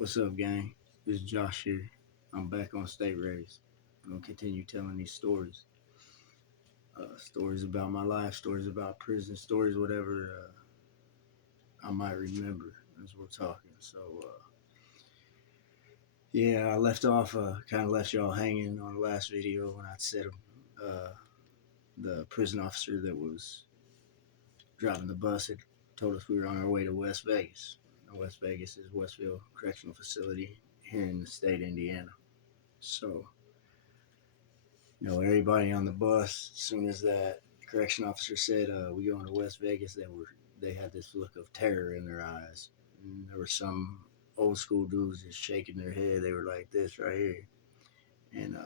What's up, gang? This is Josh here. I'm back on State Race. I'm gonna continue telling these stories. Stories about my life, stories about prison, stories whatever I might remember as we're talking. Yeah, I left off, kind of left y'all hanging on the last video when I said uh, the prison officer that was driving the bus had told us we were on our way to West Vegas. Now, West Vegas is Westville Correctional Facility here in the state of Indiana. So everybody on the bus, as soon as that correction officer said, we going to West Vegas, they had this look of terror in their eyes. And there were some old school dudes just shaking their head. They were like this right here. And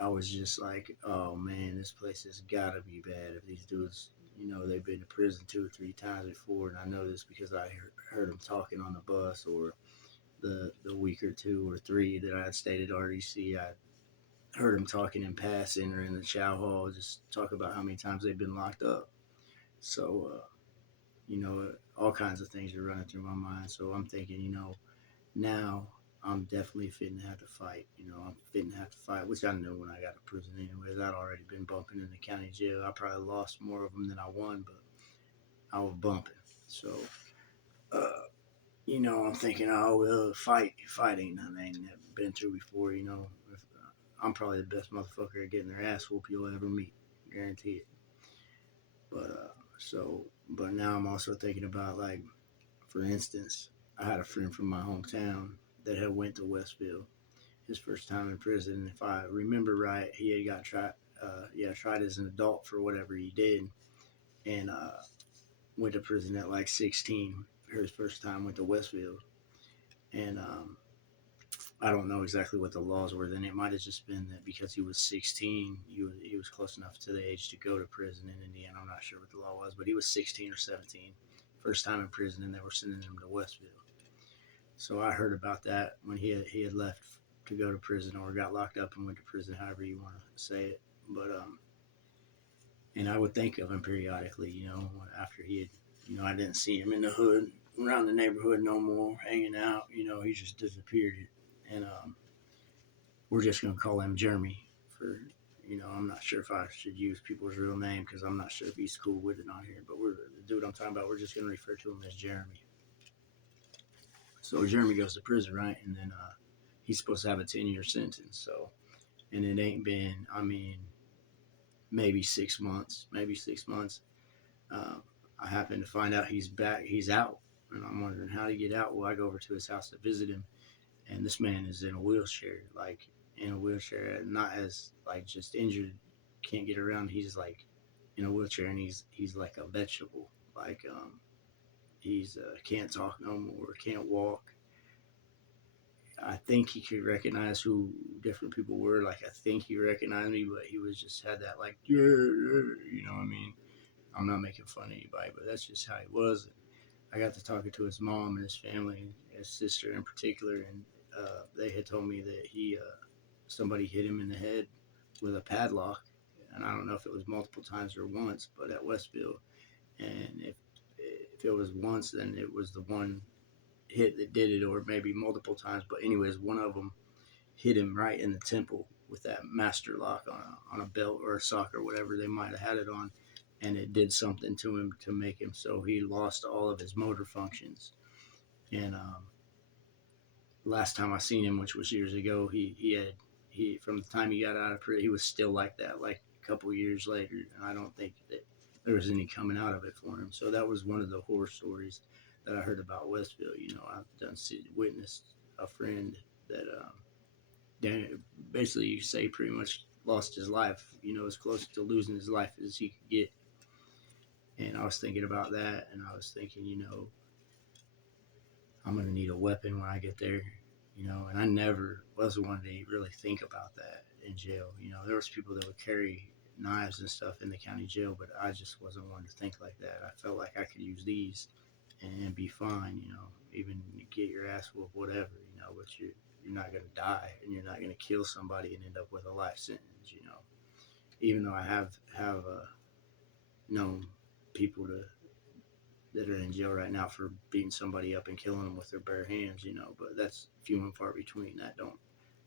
I was just like, oh man, this place has got to be bad. If these dudes, they've been to prison 2 or 3 times before. And I know this because I heard them talking on the bus, or the week or 2 or 3 that I had stayed at RDC. I heard them talking in passing or in the chow hall, just talk about how many times they've been locked up. So, all kinds of things are running through my mind. So I'm thinking, now I'm definitely fitting to have to fight. I'm fitting to have to fight, which I knew when I got to prison anyways. I'd already been bumping in the county jail. I probably lost more of them than I won, but I was bumping. So, uh, I'm thinking, oh, well, fighting, I ain't never been through before, If, I'm probably the best motherfucker at getting their ass whoop you'll ever meet, guarantee it. But now I'm also thinking about, like, for instance, I had a friend from my hometown that had went to Westville his first time in prison. If I remember right, he had got tried as an adult for whatever he did, and went to prison at like 16. His first time went to Westville, and I don't know exactly what the laws were then. It might have just been that because he was 16, he was close enough to the age to go to prison in Indiana. I'm not sure what the law was, but he was 16 or 17, first time in prison, and they were sending him to Westville. So I heard about that when he had left to go to prison, or got locked up and went to prison, however you want to say it. But and I would think of him periodically, after he had, I didn't see him in the hood around the neighborhood no more, hanging out. He just disappeared. And we're just gonna call him Jeremy for. I'm not sure if I should use people's real name because I'm not sure if he's cool with it on here. But the dude I'm talking about. We're just gonna refer to him as Jeremy. So Jeremy goes to prison, right? And then he's supposed to have a 10-year sentence. So, and it ain't been, maybe 6 months, maybe 6 months. Um, I happen to find out he's back, he's out. And I'm wondering how to get out. Well, I go over to his house to visit him, and this man is in a wheelchair, like in a wheelchair, not as like just injured, can't get around. He's like in a wheelchair, and he's like a vegetable. Like he's can't talk no more, can't walk. I think he could recognize who different people were. Like I think he recognized me, but he was just had that like yeah, you know what I mean. I'm not making fun of anybody, but that's just how he was. I got to talking to his mom and his family, his sister in particular, and they had told me that somebody hit him in the head with a padlock, and I don't know if it was multiple times or once, but at Westville, and if it was once, then it was the one hit that did it, or maybe multiple times. But anyways, one of them hit him right in the temple with that master lock on a belt or a sock or whatever they might have had it on, and it did something to him to make him so he lost all of his motor functions. And last time I seen him, which was years ago, he from the time he got out of prison, he was still like that, like a couple years later. And I don't think that there was any coming out of it for him. So that was one of the horror stories that I heard about Westville. I've witnessed a friend that basically you say pretty much lost his life. As close to losing his life as he could get. And I was thinking about that, and I was thinking, I'm gonna need a weapon when I get there, and I never was one to really think about that in jail. There was people that would carry knives and stuff in the county jail, but I just wasn't one to think like that. I felt like I could use these and be fine, even get your ass whooped, whatever, but you're not gonna die, and you're not gonna kill somebody and end up with a life sentence, even though I have known people that are in jail right now for beating somebody up and killing them with their bare hands, but that's few and far between. That don't,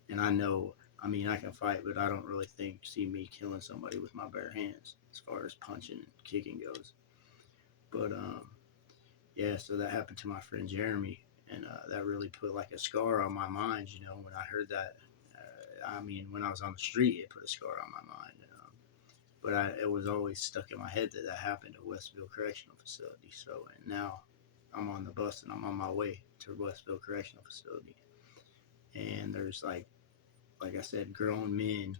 and I know, I mean, I can fight, but I don't really see me killing somebody with my bare hands as far as punching and kicking goes. But yeah, so that happened to my friend Jeremy, and that really put like a scar on my mind. When I heard that, I mean, when I was on the street, it put a scar on my mind. But it was always stuck in my head that happened at Westville Correctional Facility. So, and now I'm on the bus and I'm on my way to Westville Correctional Facility, and there's like I said, grown men,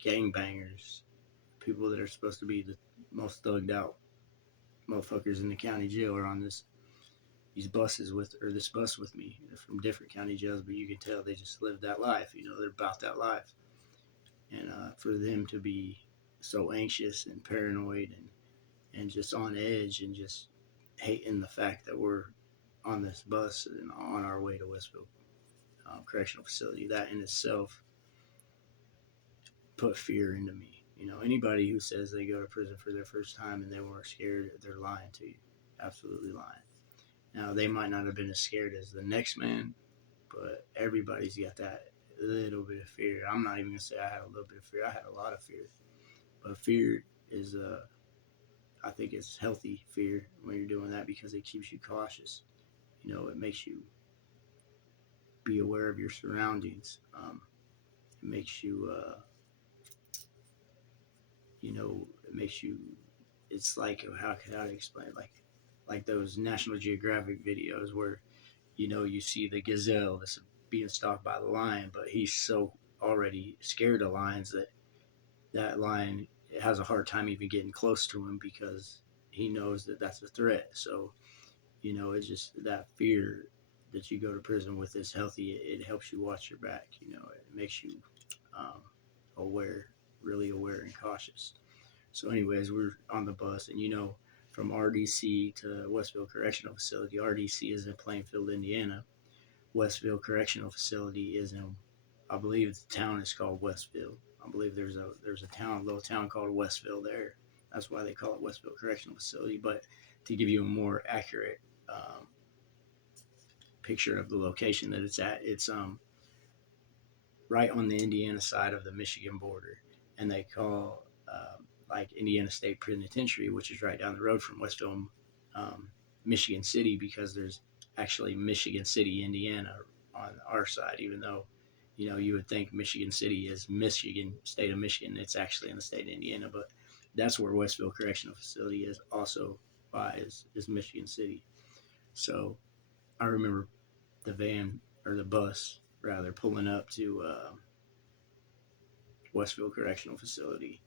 gangbangers, people that are supposed to be the most thugged out motherfuckers in the county jail are on this bus with me. They're from different county jails, but you can tell they just live that life. They're about that life, and for them to be so anxious and paranoid and just on edge and just hating the fact that we're on this bus and on our way to Westville Correctional Facility, that in itself put fear into me. Anybody who says they go to prison for their first time and they weren't scared, they're lying to you. Absolutely lying. Now, they might not have been as scared as the next man, but everybody's got that little bit of fear. I'm not even going to say I had a little bit of fear. I had a lot of fear. But fear is, I think it's healthy fear when you're doing that because it keeps you cautious. It makes you be aware of your surroundings. It makes you, it makes you, it's like, how could I explain it? Like those National Geographic videos where, you see the gazelle that's being stalked by the lion, but he's so already scared of lions that lion has a hard time even getting close to him because he knows that that's a threat. So, it's just that fear that you go to prison with is healthy. It helps you watch your back. It makes you um, aware, really aware and cautious. So, anyways, we're on the bus, and from RDC to Westville Correctional Facility. RDC is in Plainfield, Indiana. Westville Correctional Facility is in, I believe the town is called Westville. I believe there's a little town called Westville there. That's why they call it Westville Correctional Facility. But to give you a more accurate picture of the location that it's at, it's right on the Indiana side of the Michigan border, and they call like Indiana State Penitentiary, which is right down the road from Westville, Michigan City, because there's actually Michigan City, Indiana, on our side. Even though, you would think Michigan City is Michigan, state of Michigan, it's actually in the state of Indiana, but that's where Westville Correctional Facility is also is Michigan City. So I remember the van or the bus rather pulling up to Westville Correctional Facility,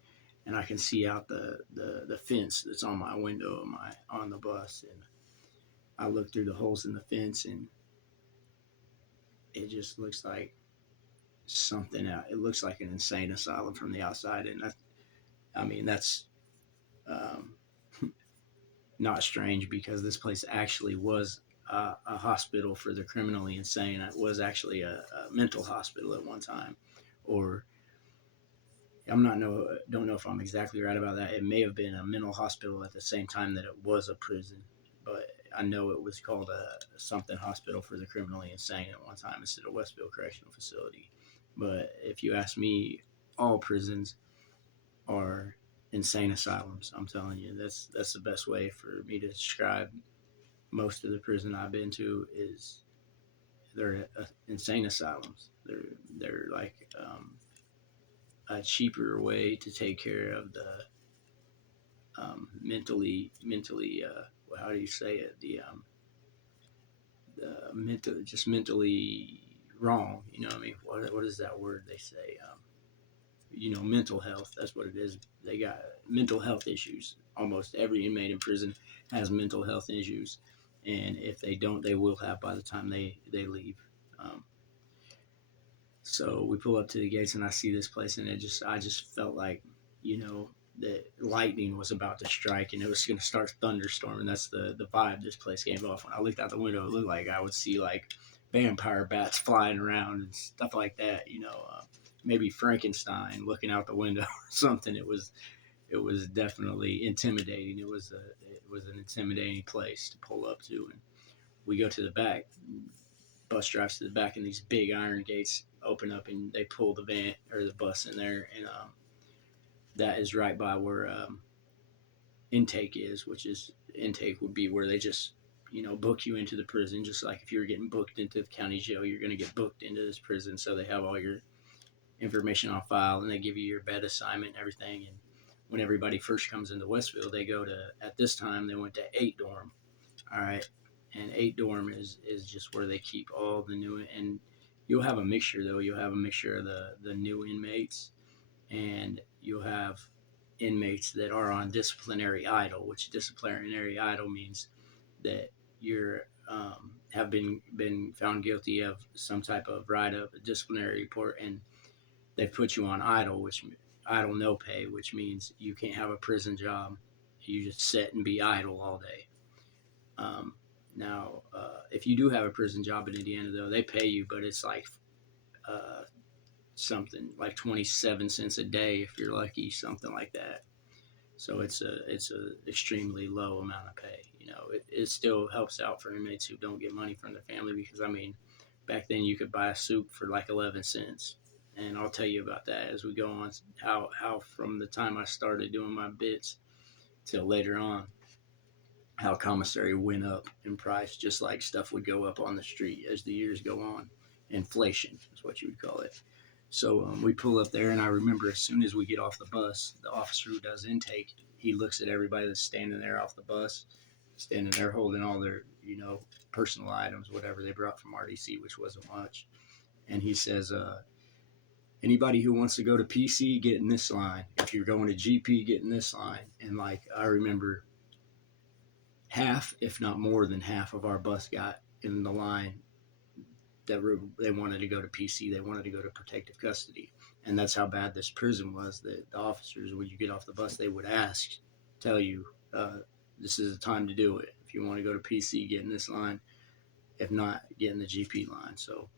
and I can see out the fence that's on my window on the bus, and I look through the holes in the fence, and it just looks like something out. It looks like an insane asylum from the outside, and I mean that's um, not strange because this place actually was a hospital for the criminally insane. It was actually a mental hospital at one time, or don't know if I'm exactly right about that. It may have been a mental hospital at the same time that it was a prison, but I know it was called a something hospital for the criminally insane at one time instead of Westville Correctional Facility. But if you ask me, all prisons are insane asylums. I'm telling you, that's the best way for me to describe most of the prison I've been to is they're insane asylums. They're like a cheaper way to take care of the mentally how do you say it, the mentally wrong, I mean, what is that word they say, mental health, that's what it is. They got mental health issues. Almost every inmate in prison has mental health issues, and if they don't, they will have by the time they leave. um, So we pull up to the gates, and I see this place, and I just felt like, that lightning was about to strike, and it was going to start thunderstorming. That's the vibe this place gave off. When I looked out the window, it looked like I would see like vampire bats flying around and stuff like that. Maybe Frankenstein looking out the window or something. it was definitely intimidating. It was an intimidating place to pull up to, and we go to the back. Bus drives to the back, and these big iron gates open up, and they pull the van or the bus in there, and that is right by where intake is, which is intake would be where they just book you into the prison, just like if you were getting booked into the county jail, you're going to get booked into this prison. So they have all your information on file, and they give you your bed assignment and everything. And when everybody first comes into Westville, they go to, at this time they went to 8 dorm. All right. And 8 dorm is just where they keep all the new, and you'll have a mixture though. You'll have a mixture of the new inmates, and you'll have inmates that are on disciplinary idle, which disciplinary idle means that you're have been found guilty of some type of write up, a disciplinary report, and they've put you on idle, which idle no pay, which means you can't have a prison job. You just sit and be idle all day. Now, if you do have a prison job in Indiana, though, they pay you, but it's like uh, something like 27 cents a day if you're lucky, something like that. So it's a extremely low amount of pay. It still helps out for inmates who don't get money from their family, because I mean, back then you could buy a soup for like 11 cents, and I'll tell you about that as we go on. How from the time I started doing my bits till later on, how commissary went up in price, just like stuff would go up on the street as the years go on. Inflation is what you would call it. So we pull up there, and I remember as soon as we get off the bus, the officer who does intake, he looks at everybody that's standing there off the bus, standing there holding all their, personal items, whatever they brought from RDC, which wasn't much. And he says, anybody who wants to go to PC, get in this line. If you're going to GP, get in this line. And like, I remember half, if not more than half of our bus got in the line that they wanted to go to PC. They wanted to go to protective custody. And that's how bad this prison was. The officers, when you get off the bus, they would tell you, this is the time to do it. If you want to go to PC, get in this line. If not, get in the GP line. So,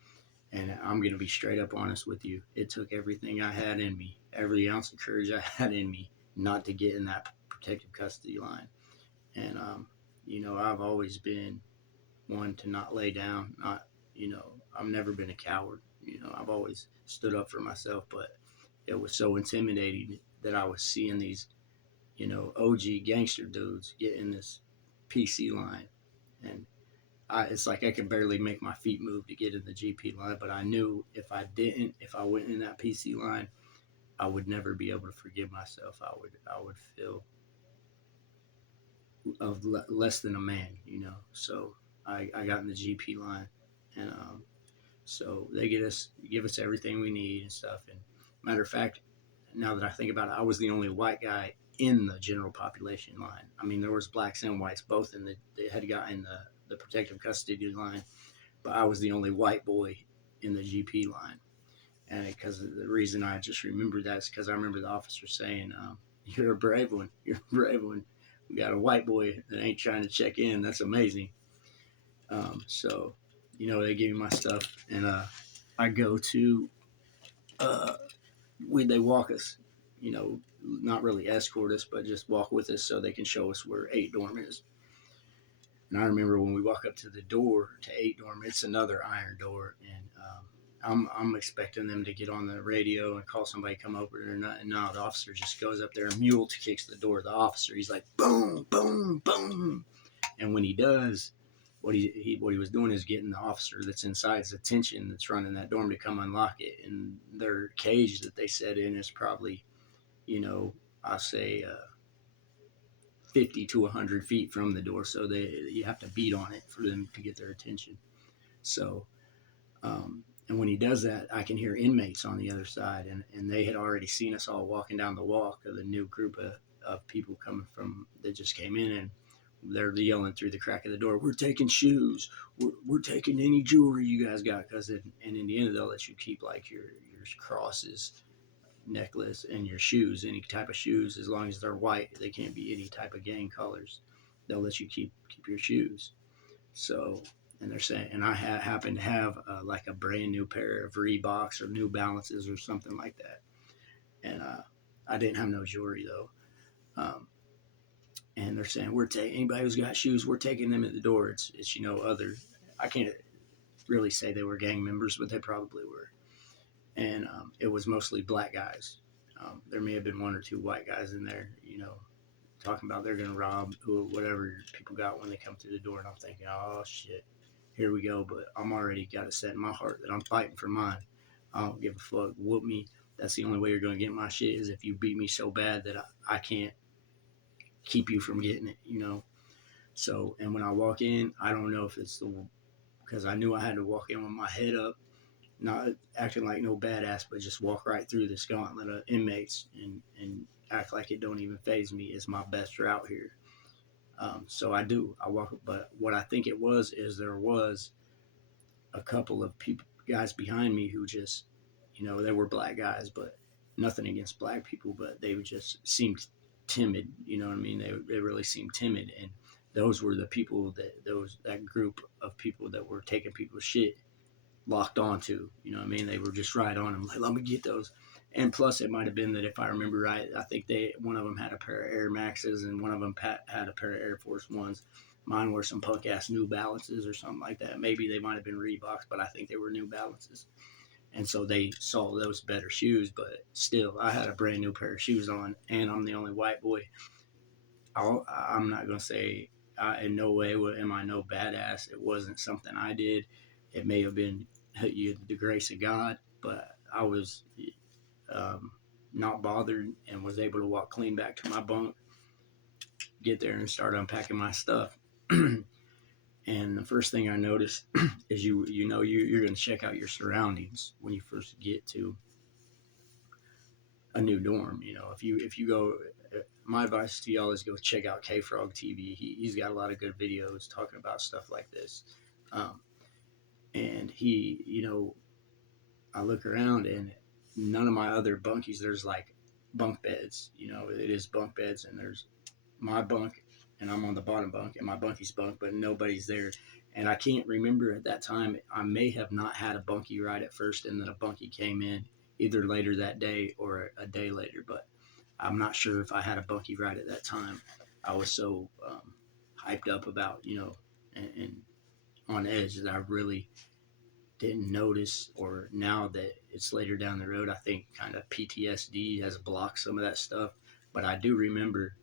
and I'm going to be straight up honest with you. It took everything I had in me, every ounce of courage I had in me, not to get in that protective custody line. And, I've always been one to not lay down, I've never been a coward. I've always stood up for myself, but it was so intimidating that I was seeing these, OG gangster dudes get in this PC line. And it's like I could barely make my feet move to get in the GP line, but I knew if I went in that PC line, I would never be able to forgive myself. I would feel of less than a man, So I got in the GP line, and so they give us everything we need and stuff. And matter of fact, now that I think about it, I was the only white guy in the general population line. I mean, there was blacks and whites both they had got in the protective custody line, but I was the only white boy in the GP line. And because the reason I just remember that is because I remember the officer saying, "You're a brave one. You're a brave one. We got a white boy that ain't trying to check in. That's amazing." So, they give me my stuff, and I go to they walk us, not really escort us, but just walk with us so they can show us where 8 dorm is. And I remember when we walk up to the door to 8 dorm, it's another iron door, and I'm expecting them to get on the radio and call somebody come over there. And no, the officer just goes up there and mule kicks the door. The officer, he's like, boom, boom, boom. And when he does, what he was doing is getting the officer that's inside's attention, that's running that dorm, to come unlock it. And their cage that they set in is probably, I say 50 to 100 feet from the door. So you have to beat on it for them to get their attention. So, and when he does that, I can hear inmates on the other side, and they had already seen us all walking down the walk of the new group of people coming from that just came in, and they're yelling through the crack of the door, "We're taking shoes. We're taking any jewelry you guys got," because in Indiana they'll let you keep like your crosses, necklace, and your shoes, any type of shoes, as long as they're white. They can't be any type of gang colors. They'll let you keep your shoes. So, and they're saying, and I happen to have like a brand new pair of Reeboks or New Balances or something like that, and I didn't have no jewelry though. Um, and they're saying we're taking anybody who's got shoes, we're taking them at the door. It's other. I can't really say they were gang members, but they probably were. And it was mostly black guys. There may have been one or two white guys in there, talking about they're gonna rob who whatever people got when they come through the door. And I'm thinking, oh shit, here we go. But I'm already got it set in my heart that I'm fighting for mine. I don't give a fuck. Whoop me. That's the only way you're gonna get my shit is if you beat me so bad that I can't keep you from getting it. So, and when I walk in, I don't know if it's the because I knew I had to walk in with my head up, not acting like no badass, but just walk right through this gauntlet of inmates and act like it don't even faze me is my best route here. So I do. I walk, but what I think it was is there was a couple of people, guys behind me who just, they were black guys, but nothing against black people, but they just seemed timid. You know what I mean? They really seemed timid, and those were the people that group of people that were taking people's shit locked onto. You know what I mean? They were just right on them. Like, let me get those. And plus, it might have been that if I remember right, I think one of them had a pair of Air Maxes and one of them had a pair of Air Force Ones. Mine were some punk ass New Balances or something like that. Maybe they might have been Reeboks, but I think they were New Balances. And so they saw those better shoes, but still, I had a brand new pair of shoes on, and I'm the only white boy. I'm not gonna say in no way am I no badass. It wasn't something I did. It may have been the grace of God, but I was um, not bothered and was able to walk clean back to my bunk, get there, and start unpacking my stuff. And the first thing I noticed is you're going to check out your surroundings when you first get to a new dorm. If you go, my advice to y'all is go check out K Frog TV. He's got a lot of good videos talking about stuff like this. Um, and I look around and none of my other bunkies, there's like bunk beds. It is bunk beds, and there's my bunk, and I'm on the bottom bunk, and my bunkie's bunk, but nobody's there. And I can't remember at that time. I may have not had a bunkie right at first, and then a bunkie came in either later that day or a day later. But I'm not sure if I had a bunkie right at that time. I was so hyped up about and on edge that I really didn't notice, or now that it's later down the road, I think kind of PTSD has blocked some of that stuff. But I do remember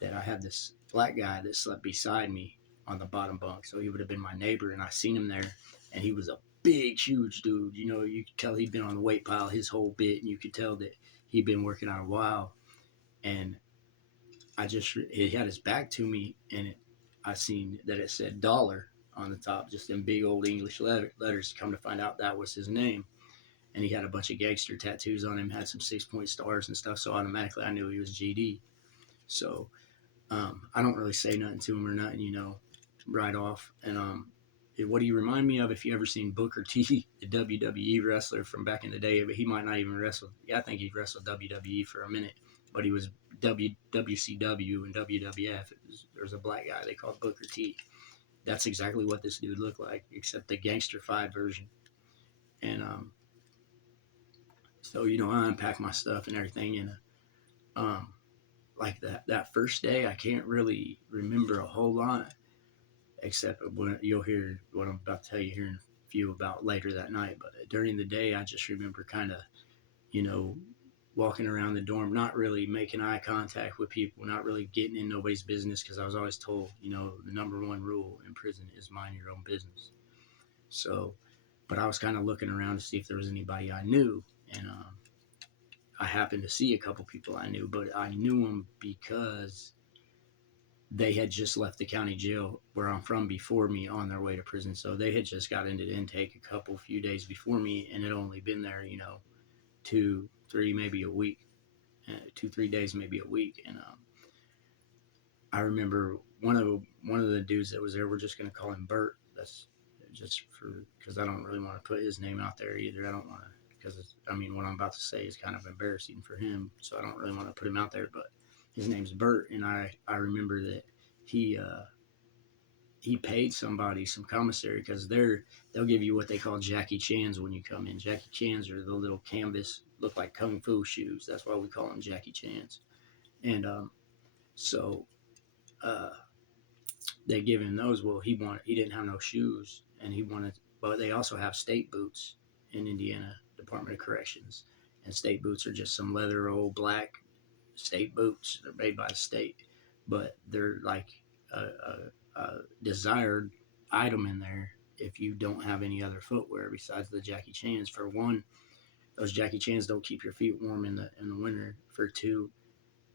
that I had this black guy that slept beside me on the bottom bunk. So he would have been my neighbor, and I seen him there, and he was a big, huge dude. You could tell he'd been on the weight pile his whole bit, and you could tell that he'd been working out a while. And he had his back to me, and I seen that it said dollar on the top, just in big old English letters. Come to find out that was his name. And he had a bunch of gangster tattoos on him, had some 6-point stars and stuff. So automatically I knew he was GD. So I don't really say nothing to him or nothing, right off. And what do you remind me of? If you ever seen Booker T, the WWE wrestler from back in the day, but he might not even wrestle. Yeah, I think he wrestled WWE for a minute, but he was WCW and WWF. There's a black guy they called Booker T. That's exactly what this dude looked like, except the gangster-fied version. And so I unpacked my stuff and everything, and um, like that first day, I can't really remember a whole lot, except when you'll hear what I'm about to tell you here in a few about later that night. But during the day, I just remember kind of, you know, walking around the dorm, not really making eye contact with people, not really getting in nobody's business, because I was always told, the number one rule in prison is mind your own business. So, but I was kind of looking around to see if there was anybody I knew, and I happened to see a couple people I knew, but I knew them because they had just left the county jail where I'm from before me on their way to prison. So they had just got into the intake a few days before me, and had only been there, 2, 3, maybe a week, 2, 3 days, maybe a week. And I remember one of the dudes that was there. We're just gonna call him Bert. That's just because I don't really want to put his name out there either. I don't want to, because what I'm about to say is kind of embarrassing for him, so I don't really want to put him out there. But his name's Bert, and I remember that he paid somebody some commissary, because they'll give you what they call Jackie Chan's when you come in. Jackie Chan's are the little canvas, look like kung fu shoes. That's why we call them Jackie Chan's. And So uh, they give him those. Well, he didn't have no shoes, and he wanted, but they also have state boots in Indiana Department of Corrections, and state boots are just some leather old black state boots. They're made by the state, but they're like a desired item in there if you don't have any other footwear besides the Jackie Chan's. For one, those Jackie Chan's don't keep your feet warm in the winter. For two,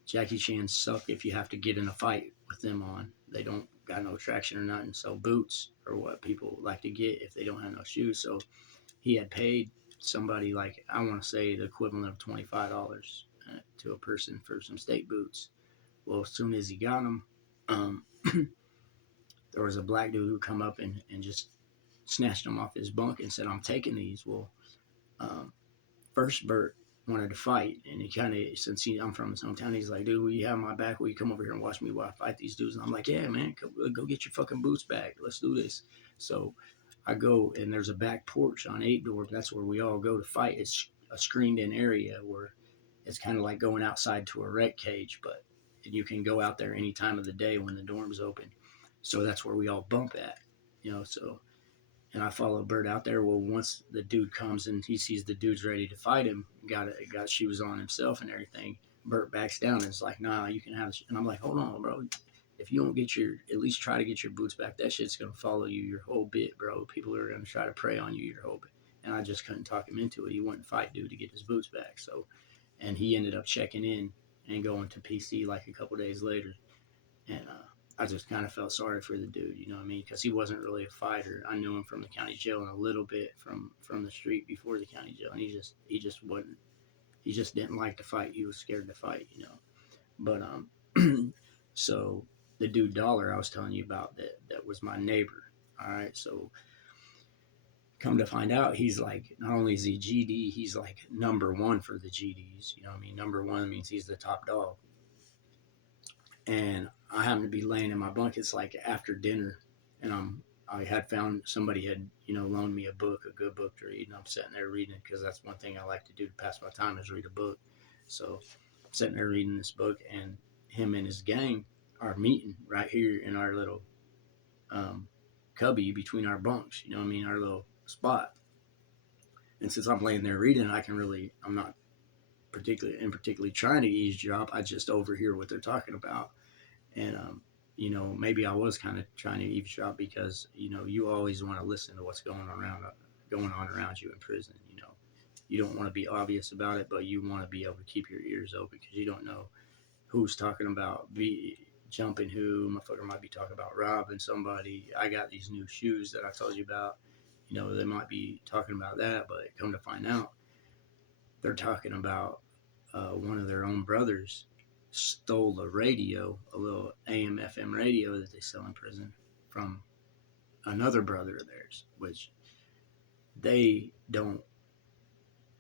Jackie Chan's suck if you have to get in a fight with them on. They don't got no traction or nothing. So boots are what people like to get if they don't have no shoes. So he had paid somebody like, I want to say the equivalent of $25 to a person for some state boots. Well, as soon as he got them, um, there was a black dude who come up and just snatched them off his bunk and said, "I'm taking these." Well, um, first Bert wanted to fight, and he kind of, since I'm from his hometown, he's like, "Dude, will you have my back? Will you come over here and watch me while I fight these dudes?" And I'm like, "Yeah, man, go get your fucking boots back. Let's do this." So I go, and there's a back porch on 8 Door. That's where we all go to fight. It's a screened-in area where it's kind of like going outside to a rec cage, but you can go out there any time of the day when the dorm's open. So that's where we all bump at, So, and I follow Bert out there. Well, once the dude comes and he sees the dude's ready to fight him, got shoes on himself and everything, Bert backs down and is like, "Nah, you can have this." And I'm like, "Hold on, bro. If you don't at least try to get your boots back, that shit's gonna follow you your whole bit, bro. People are gonna try to prey on you your whole bit." And I just couldn't talk him into it. He wouldn't fight dude to get his boots back. So, and he ended up checking in and going to PC like a couple days later. And I just kind of felt sorry for the dude, you know what I mean? Because he wasn't really a fighter. I knew him from the county jail and a little bit from the street before the county jail, and he just wasn't. He just didn't like to fight. He was scared to fight. But so the dude Dollar I was telling you about that was my neighbor. All right, so come to find out, he's like, not only is he GD, he's like number one for the GDs. You know what I mean? Number one means he's the top dog. And I happened to be laying in my blankets like after dinner, and I had found somebody had loaned me a book, a good book to read, and I'm sitting there reading it because that's one thing I like to do to pass my time is read a book. So I'm sitting there reading this book, and him and his gang are meeting right here in our little um, cubby between our bunks. You know what I mean? Our little spot. And since I'm laying there reading, I'm not particularly trying to eavesdrop. I just overhear what they're talking about. And maybe I was kind of trying to eavesdrop because you always want to listen to what's going on around you in prison. You don't want to be obvious about it, but you want to be able to keep your ears open because you don't know who's talking about jumping who. Motherfucker might be talking about robbing somebody. I got these new shoes that I told you about. They might be talking about that, but come to find out, they're talking about one of their own brothers stole a radio, a little AM FM radio that they sell in prison from another brother of theirs, which they don't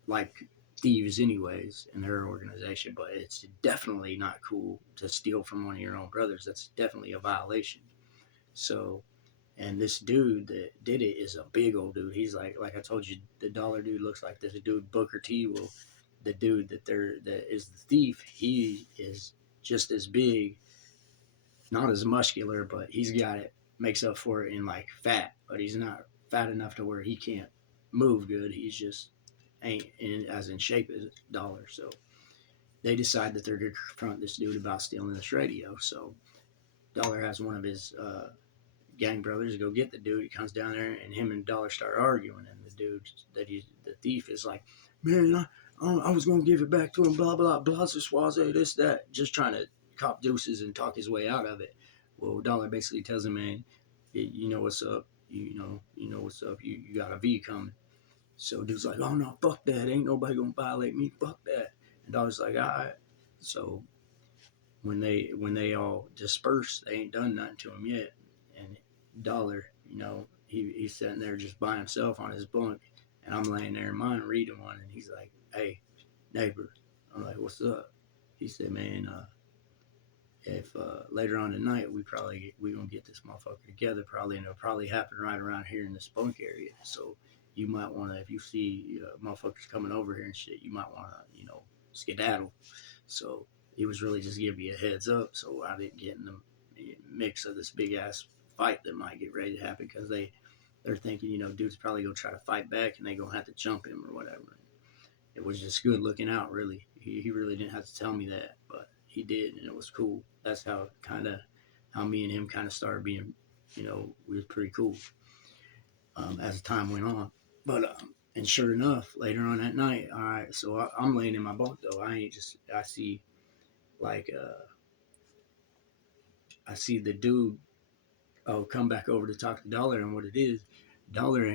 like thieves anyways in their organization, but it's definitely not cool to steal from one of your own brothers. That's definitely a violation. So, and this dude that did it is a big old dude. He's like I told you, the dollar dude looks like this dude Booker T. Well, the dude that is the thief, he is just as big, not as muscular, but he's got it, makes up for it in like fat, but he's not fat enough to where he can't move good. He's just ain't as in shape as Dollar. So they decide that they're going to confront this dude about stealing this radio. So Dollar has one of his gang brothers go get the dude. He comes down there, and him and Dollar start arguing. And the dude the thief is like, "Man, I was gonna give it back to him. Blah blah blah, swaze, this that," just trying to cop deuces and talk his way out of it. Well, Dollar basically tells him, "Man, you know what's up. You know what's up. You got a V coming." So dude's like, "Oh no, fuck that. Ain't nobody gonna violate me. Fuck that." And Dollar's like, "All right." So when they all disperse, they ain't done nothing to him yet. And Dollar, he's sitting there just by himself on his bunk, and I'm laying there in mine reading one, and he's like, "Hey, neighbor." I'm like, "What's up?" He said, "Man, if later on tonight we gonna get this motherfucker together probably, and it'll probably happen right around here in this bunk area. So you might want to, if you see motherfuckers coming over here and shit, you might want to skedaddle." So he was really just giving me a heads up so I didn't get in the mix of this big ass fight that might get ready to happen because they're thinking, dude's probably gonna try to fight back and they gonna have to jump him or whatever. It was just good looking out, really. He really didn't have to tell me that, but he did, and it was cool. That's how me and him kind of started being, we was pretty cool as time went on. But and sure enough, later on that night, all right, so I'm laying in my bunk though. I see like I see the dude come back over to talk to Dollar, and what it is, Dollar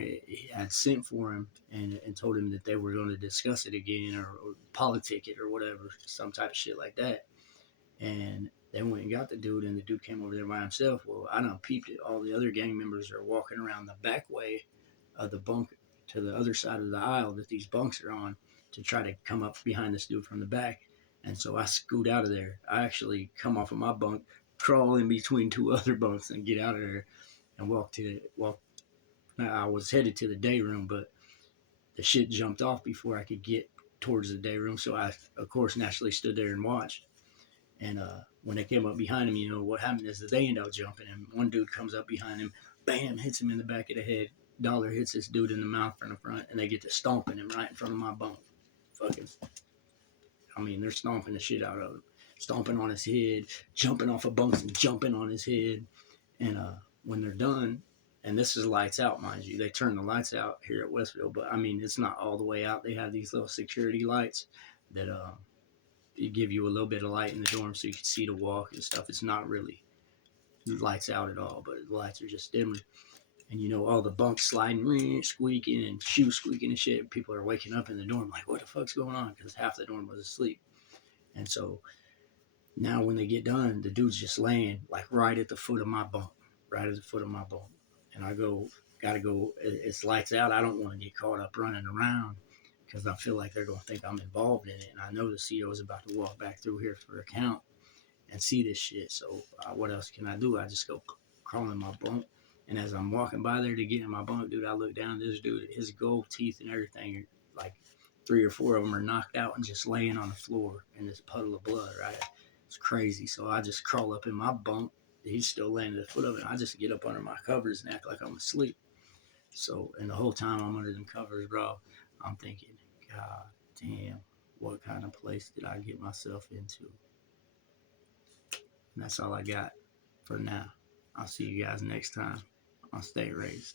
had sent for him and told him that they were going to discuss it again or politic it or whatever, some type of shit like that. And they went and got the dude, and the dude came over there by himself. Well, I done peeped it. All the other gang members are walking around the back way of the bunk to the other side of the aisle that these bunks are on to try to come up behind this dude from the back. And so I scoot out of there. I actually come off of my bunk, crawl in between two other bunks, and get out of there and walk. I was headed to the day room, but the shit jumped off before I could get towards the day room. So I, of course, naturally stood there and watched. And when they came up behind him, what happened is that they end up jumping him. One dude comes up behind him, bam, hits him in the back of the head. Dollar hits this dude in the mouth from the front, and they get to stomping him right in front of my bunk. Fucking, they're stomping the shit out of him. Stomping on his head, jumping off of bunks and jumping on his head. And when they're done, and this is lights out, mind you, they turn the lights out here at Westville, but it's not all the way out. They have these little security lights that give you a little bit of light in the dorm so you can see to walk and stuff. It's not really lights out at all, but the lights are just dimmer. And all the bunks sliding, squeaking, and shoes squeaking and shit. People are waking up in the dorm like, what the fuck's going on? Because half the dorm was asleep. And so now when they get done, the dude's just laying like right at the foot of my bunk, right at the foot of my bunk. And I gotta go. It's lights out. I don't want to get caught up running around because I feel like they're going to think I'm involved in it. And I know the CO is about to walk back through here for a count and see this shit. So what else can I do? I just go crawl in my bunk. And as I'm walking by there to get in my bunk, dude, I look down at this dude, his gold teeth and everything, like 3 or 4 of them are knocked out and just laying on the floor in this puddle of blood, right? It's crazy. So I just crawl up in my bunk. He's still laying at the foot of it. I just get up under my covers and act like I'm asleep. So, and the whole time I'm under them covers, bro, I'm thinking, God damn, what kind of place did I get myself into? And that's all I got for now. I'll see you guys next time on Stay Raised.